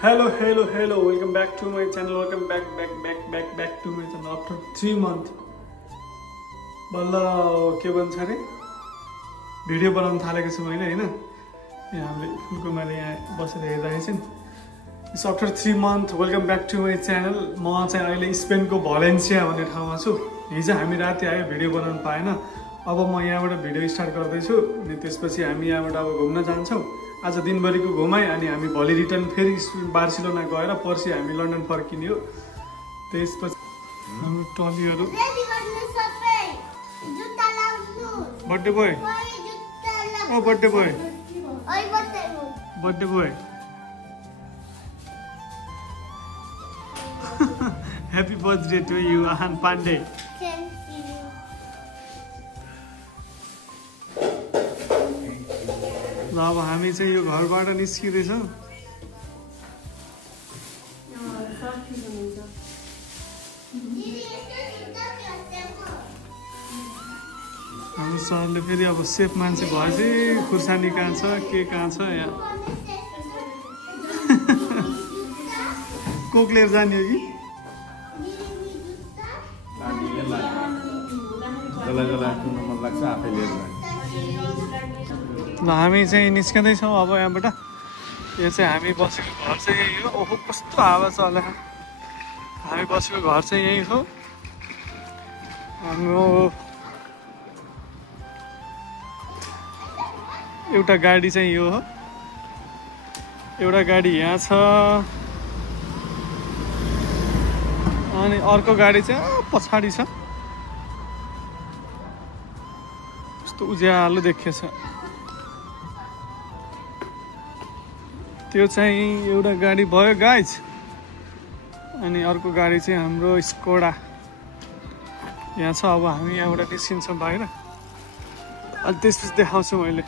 Hello, hello, hello. Welcome back to my channel. Welcome back to my channel after 3 months. बल्ल के भन्छ अरे video बनाउन थालेको छु मैले हैन यहाँ हामीले फुलकोमाले यहाँ बसेर हेरिरहेको छु it's after 3 months. Welcome back to my channel. म चाहिँ अहिले स्पेनको भलेन्सिया भन्ने ठाउँमा छु. हिजो हामी राति आयो भिडियो बनाउन पाएन. अब म यहाँबाट भिडियो स्टार्ट गर्दैछु अनि त्यसपछि हामी यहाँबाट अब घुम्न जान्छौँ. आज दिनभरिको घुमाइ अनि हामी भोलि रिटर्न फेरि बार्सिलोना गएर पर्सि हामी लन्डन फर्किने हो. त्यसपछि हाम्रो टलीहरू birthday boy oh birthday boy birthday boy happy birthday to you Aahan Pandey. ल अब हामी चाहिँ यो घरबाट निस्किँदैछौँ. हाम्रो सरले फेरि अब सेफ मान्छे भएपछि खुर्सानी कहाँ छ के कहाँ छ यहाँ कोक लिएर जाने हो कि ल हामी चाहिँ निस्किँदैछौँ अब यहाँबाट. यो चाहिँ हामी बसेको घर चाहिँ यही हो. ओहो कस्तो हावा चल्यो. हामी बसेको घर चाहिँ यही हो. हाम्रो एउटा गाडी चाहिँ यो हो. एउटा गाडी यहाँ छ अनि अर्को गाडी चाहिँ पछाडि छ. कस्तो उज्यालो देखिएछ. त्यो चाहिँ एउटा गाडी भयो गाइज. अनि अर्को गाडी चाहिँ हाम्रो स्कोडा यहाँ छ. अब हामी यहाँबाट निस्किन्छौँ बाहिर अनि त्यसपछि देखाउँछु मैले.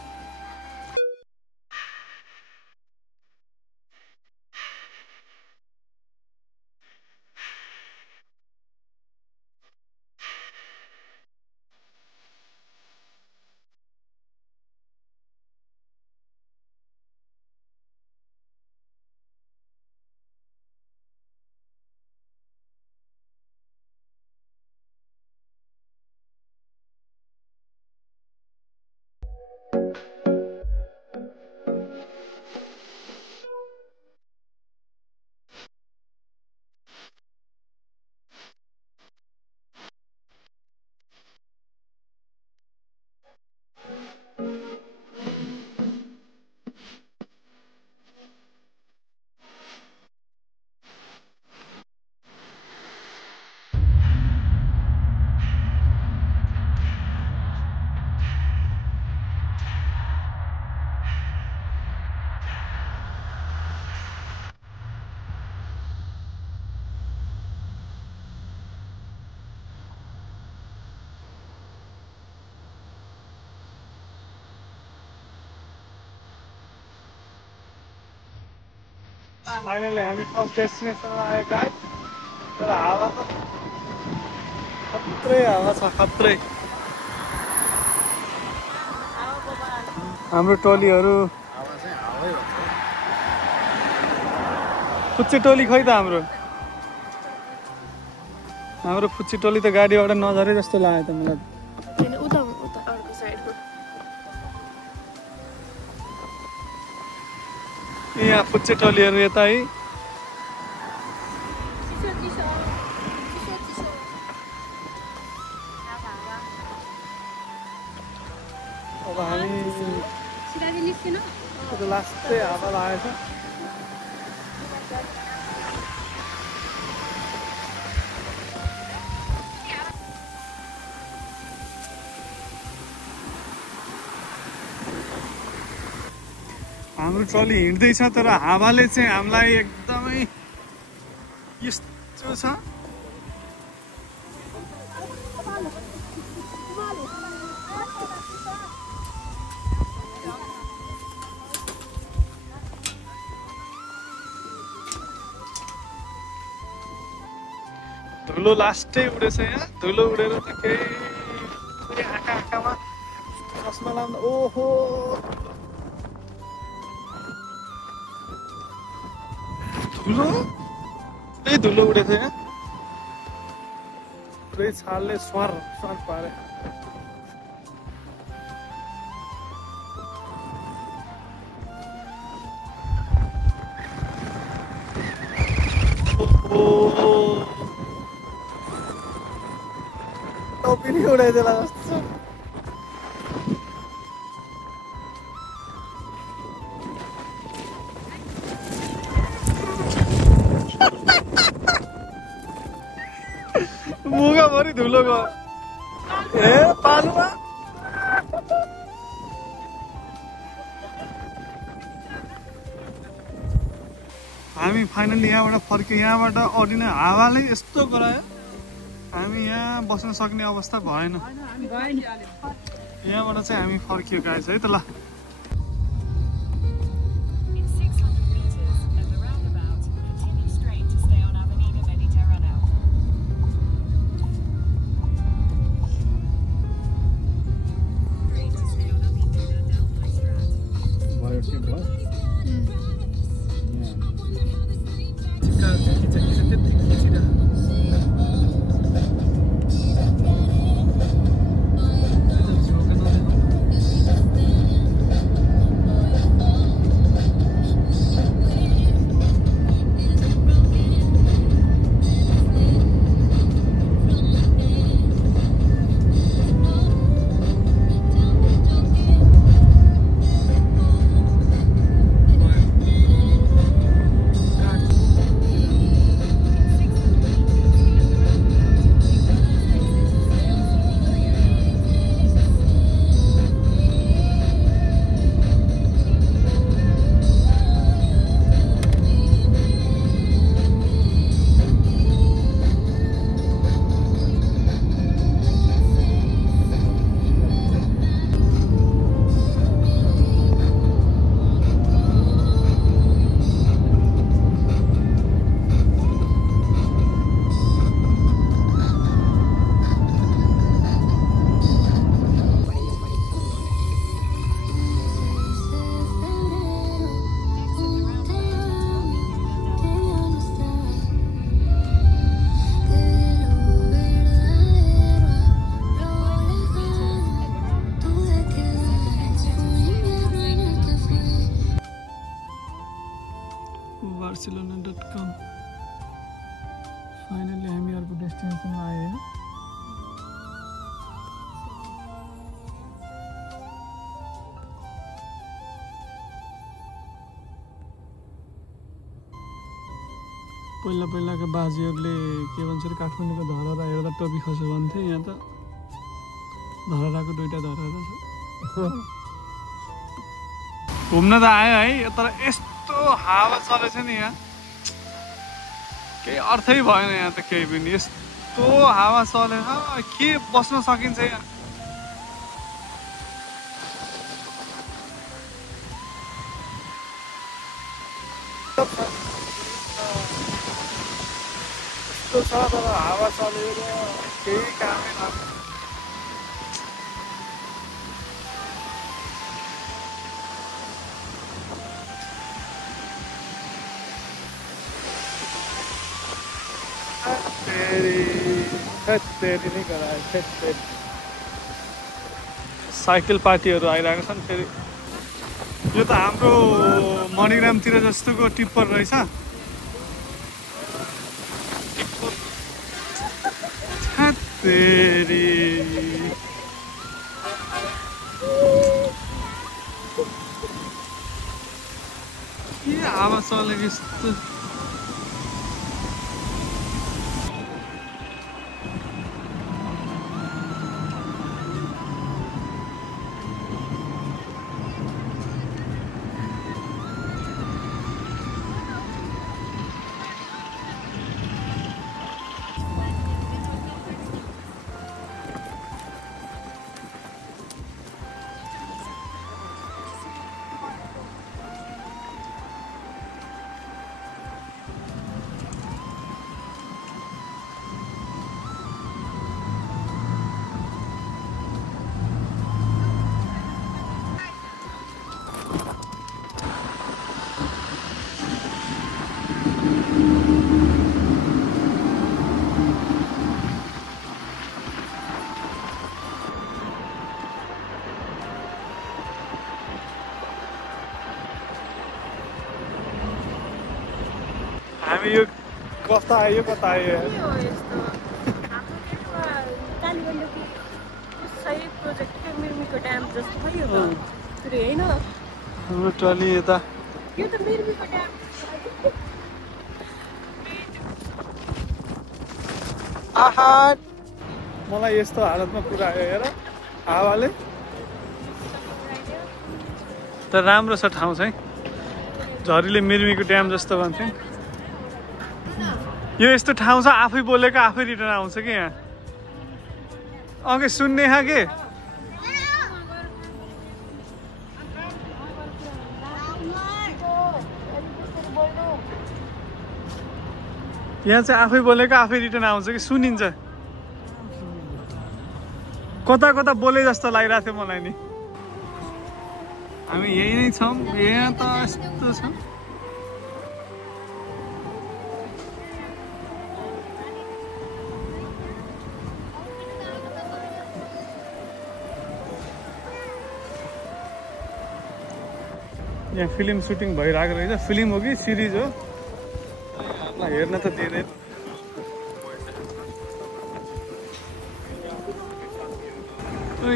फाइनली हामी फर्स्ट डेस्टिनेसनमा आयो गाइस. तर हावा त खत्रै हावा छ खत्रै. हाम्रो टोलीहरू फुच्चे टोली खोइ त हाम्रो फुच्चे टोली त गाडीबाट नझरे जस्तो लाग्यो त मलाई. यहाँ फुच्चे टोलीहरू यता है. अब हामी लास्टै हावा लागेको छ. हाम्रो ट्रली हिँड्दैछ तर हावाले चाहिँ हामीलाई एकदमै यस्तो छ. धुलो लास्टै उडेछ यहाँ. धुलो उडेर त केही आँखामा चस्मा लाउँदा ओहो धुलो उडेछ यहाँ पुरै छालले स्वार स्वार पारे टोपी नि उडाइदेला जस्तो मुगा भरि धुलो गयो ए पालुमा हामी फाइनली यहाँबाट फर्क्यौँ यहाँबाट अडिने हावाले यस्तो गरायो हामी यहाँ बस्न सक्ने अवस्था भएन यहाँबाट चाहिँ हामी फर्कियो गाइस है त ल Barcelona.com फाइनली हामी अर्को डेस्टिनेसनमा आए हैन पहिलाका बाजेहरूले के भन्छ काठमाडौँको धरहरा हेर्दा टोपी खस्यो भन्थे यहाँ त धरहराको दुईटा धरहरा छ घुम्न त आयो है तर यस्तो हावा चलेछ नि यहाँ केही अर्थै भएन यहाँ त केही पनि यस्तो हावा चलेछ के बस्न सकिन्छ यहाँ यस्तो छ तर हावा चलेर केही कामै नगर्छ नहीं कराए साइकल पार्टीहरू आइरहेको छन् फेरि यो त हाम्रो मणिग्रामतिर जस्तोको टिप्पर रहेछ के हावा चलेको यस्तो हामी यो कता आयो कता आयो हाम्रो टली यता आहा मलाई यस्तो हालतमा पुऱ्यायो हेर हावाले तर राम्रो छ ठाउँ चाहिँ झरीले मिर्मीको ड्याम जस्तो भन्थ्यो यो यस्तो ठाउँ छ आफै बोलेको आफै रिटर्न आउँछ कि यहाँ अघि सुन्ने हा के यहाँ चाहिँ आफै बोलेको आफै रिटर्न आउँछ कि सुनिन्छ कता कता बोले जस्तो लागिरहेको थियो मलाई नि हामी यही नै छौँ यहाँ त यस्तो छ यहाँ फिल्म सुटिङ भइरहेको रहेछ फिल्म हो कि सिरिज हो हेर्न त दिँदैन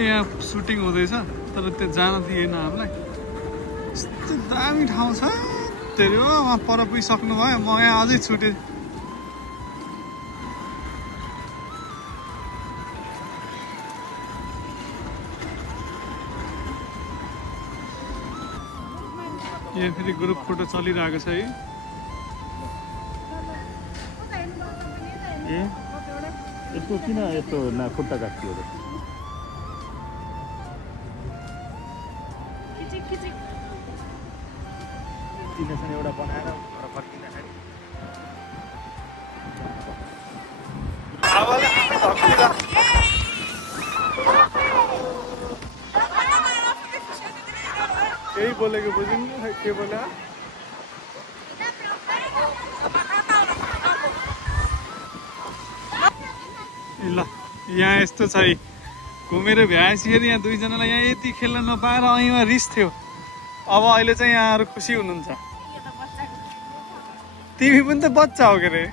यहाँ सुटिङ हुँदैछ तर त्यो जान दिएन हामीलाई यस्तो दामी ठाउँ छ तेरो उहाँ पर पुगिसक्नु भयो म यहाँ अझै छुटेँ यहाँ फेरि ग्रुप फोटो चलिरहेको छ है ए यस्तो किन यस्तो खुट्टा काट्यो तिनीसँग एउटा बनाएर फर्किँदाखेरि यही बोलेको बुझिन् के बोले ल यहाँ यस्तो छ है घुमेर भ्याएपछि यहाँ दुईजनालाई यहाँ यति खेल्न नपाएर અહીંमा रिस थियो अब अहिले चाहिँ यहाँहरू खुसी हुनुहुन्छ तिमी पनि त बच्चा हो के अरे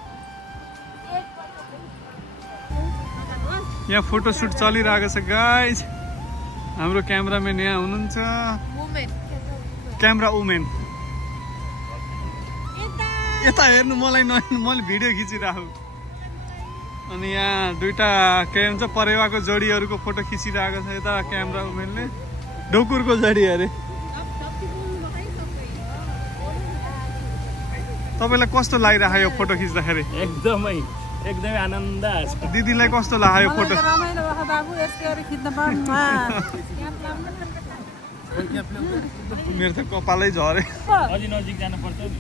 यहाँ फोटोसुट चलिरहेको छ गाइज हाम्रो क्यामेराम्यान यहाँ हुनुहुन्छ क्यामेरा वुमेन यता हेर्नु मलाई मैले भिडियो खिचिरहेको अनि यहाँ दुईटा के भन्छ परेवाको जोडीहरूको फोटो खिचिरहेको छ यता क्यामेरा वुमेनले ढोकुरको जोडी अरे तपाईलाई कस्तो लागिरहेको यो फोटो खिच्दाखेरि एकदमै आनन्द आछ दिदीलाई कस्तो लाग्यो फोटो रमाइलो भयो बाबु यसले गरी खिच्न पाउनु मेरो त कपालै झरे अलि नजिक जानु पर्छ नि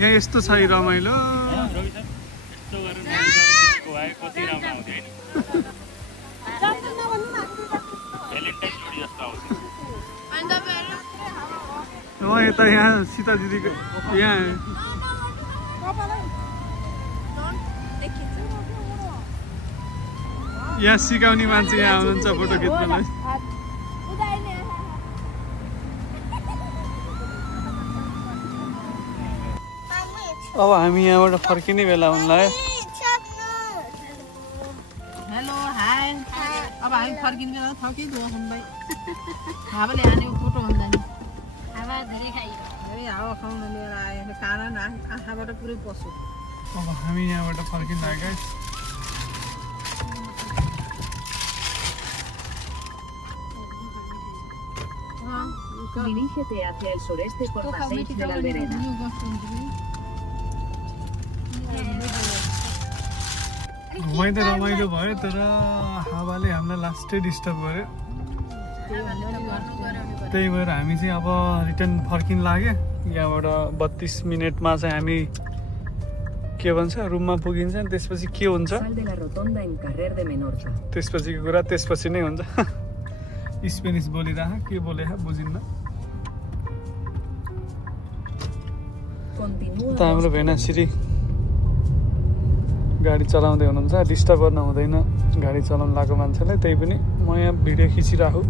यहाँ यस्तो छ रमाइलो रवि सर यस्तो गरेर नजिक गएर कति राम्रो आउँथ्यो हैन भ्यालेन्टाइन जोडी जस्तो आउँछ यता यहाँ सीता दिदीको यहाँ यहाँ सिकाउने मान्छे यहाँ हुनुहुन्छ फोटो खिच्नलाई अब हामी यहाँबाट फर्किने बेला हुनलाई हेलो हाय अब हामी फर्किने बेला थकिदो हामीलाई हावाले हानेको फोटो भन्दा नि हावा धेरै खाइयो धेरै हावा खाउन लिएर आयो काना आँखाबाट पुरै पस्यो अब हामी यहाँबाट फर्किन लाग्यो Dirígete hacia el sureste por Passeig de la Vereda. घुमाइ त रमाइलो भयो तर हावाले हामीलाई लास्टै डिस्टर्ब गर्यो त्यही भएर हामी चाहिँ अब रिटर्न फर्किन लाग्यो यहाँबाट 32 मिनटमा चाहिँ हामी के भन्छ रुममा पुगिन्छ त्यसपछि के हुन्छ त्यसपछिको कुरा त्यसपछि नै हुन्छ स्पेनिस बोलिरह के बोले बुझिन्न त हाम्रो भेनाश्री गाडी चलाउँदै हुनुहुन्छ डिस्टर्ब गर्न हुँदैन गाडी चलाउन लागेको मान्छेलाई त्यही पनि म यहाँ भिडियो खिचिराखु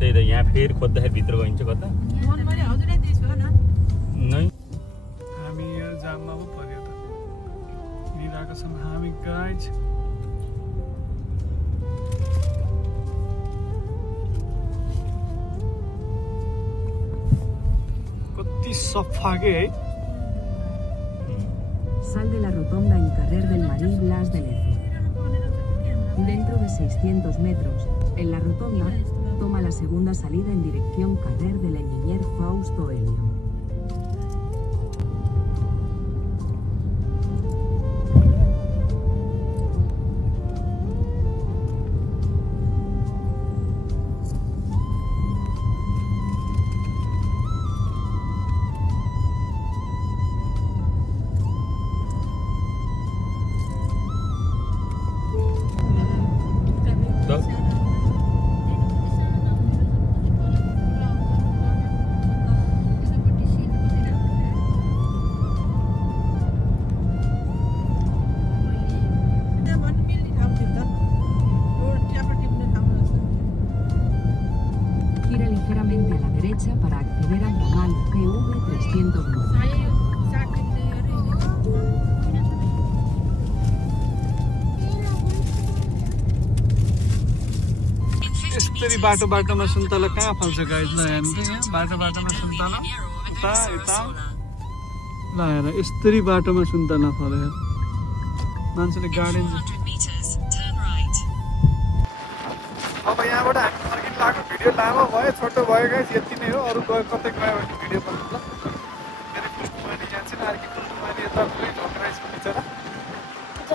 त्यही त यहाँ फेरि खोज्दाखेरि भित्र गइन्छ कता मन मैले हजुरै दिएछु हो न नै हामी यहाँ जाममा पो पर्यो त हिँडिरहेको छौँ हामी गाइज कति सफा के है Sal de la rotonda en Carrer del Marí Blas de Lezo. Dentro de 600 metros, en la rotonda, toma la segunda salida en dirección Carrer de la Niñer Fausto Helio. Gira ligeramente a la derecha para acceder al ramal PV 309. यसरी बाटोमा सुन्तला कहाँ फल्छ guys ल हेर्नु त यहाँ बाटोमा सुन्तला उता यता ल हेर यसरी बाटोमा सुन्तला फल्यो मान्छेले गार्डन अब यहाँबाट हामी फर्किन लाग्यो भिडियो लामो भयो छोटो भयो गाइज यति नै हो अरू गयो कतै गयो भने भिडियो बनाउनु ल मेरो कुष्टुमानी यहाँ चाहिँ अर्की कुष्टुमानी यता गयो झोक्राइस बिचरा ल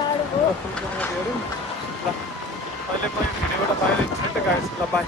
अहिले म यो भिडियोबाट बाहिर निस्केँ त गाइज ल बाई